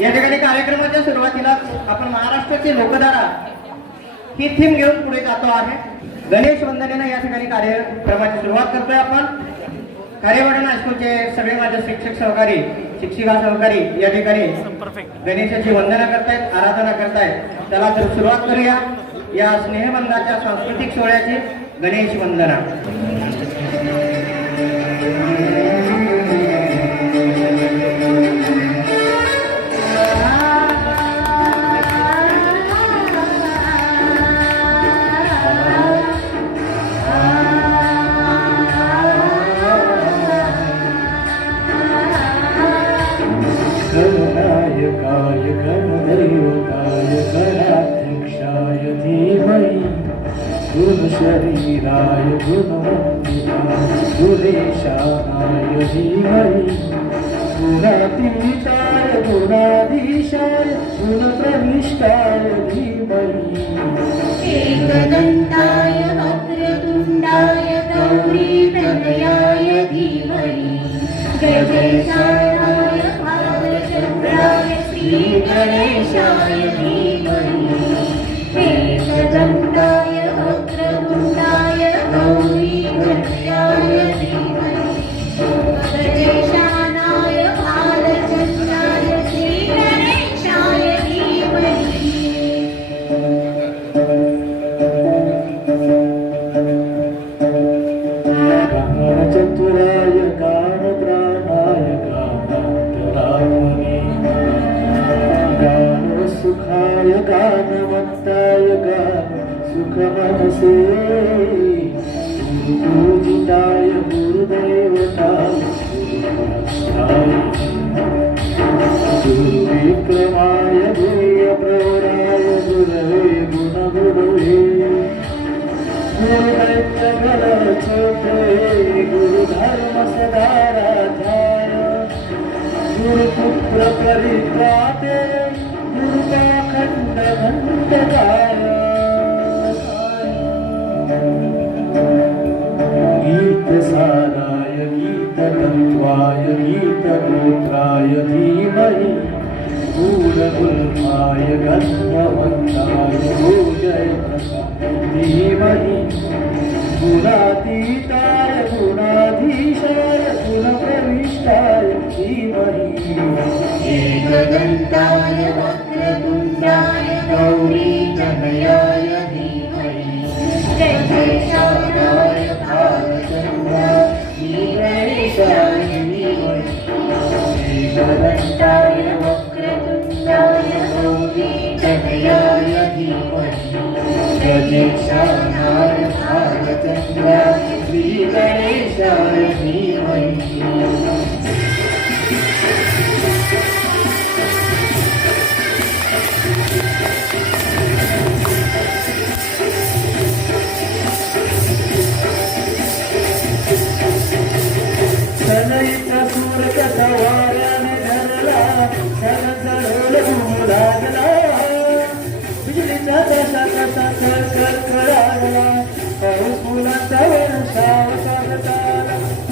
या ठिकाणी कार्यक्रमाच्या सुरुवातीला आपण महाराष्ट्राची लोकधारा ही थीम घेऊन पुढे जातो आहे. गणेश वंदनेनं या ठिकाणी कार्यक्रमाची सुरुवात करतोय आपण. कार्यवाडन हायस्कूलचे सगळे माझे शिक्षक सहकारी शिक्षिका सहकारी या ठिकाणी गणेशाची वंदना करतायत आराधना करतायत. त्याला तर सुरुवात करूया. या स्नेहबंधाच्या सांस्कृतिक सोहळ्याची गणेश वंदना. गुणशरीराय गुणवन्दिताय गुणेशानाय धीमहि गुणातीताय गुणाधीशाय गुणप्रविष्टाय धीमहि एकदन्ताय वक्रतुण्डाय गौरीप्रलयाय धीमहि गजेशानाय भालचन्द्राय श्रीगणेशाय मुखदर से पूजिताय गुरुदेवता गुरु भूय प्रौराय गुरवे गुणगुरुवे गुरुधर्म सदा राधाय गीततत्त्वाय गीतगोत्राय धीमहि गूढगुल्माय गन्धवन्ताय भोजय धीमहि गुणातीताय गुणाधीशाय गुणप्रविष्टाय धीमहि एकदन्ताय वक्रतुण्डाय गौरीतनयाय गणेशाय भालचन्द्राय श्रीगणेशाय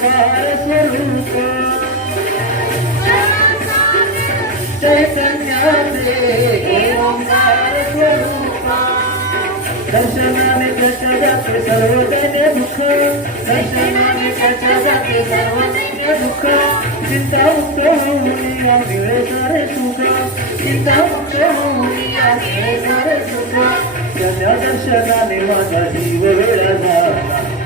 सागर चैतन्याचे ओंकार सर्वजने दर्शनाने त्याच्या जाते दुःख चिंता मुक्त या मिळे सारे सुख चिंता मुक्त होऊन या मिळे सारे सुख दर्शनाने माझा जीव वेळा झाला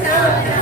Thank you.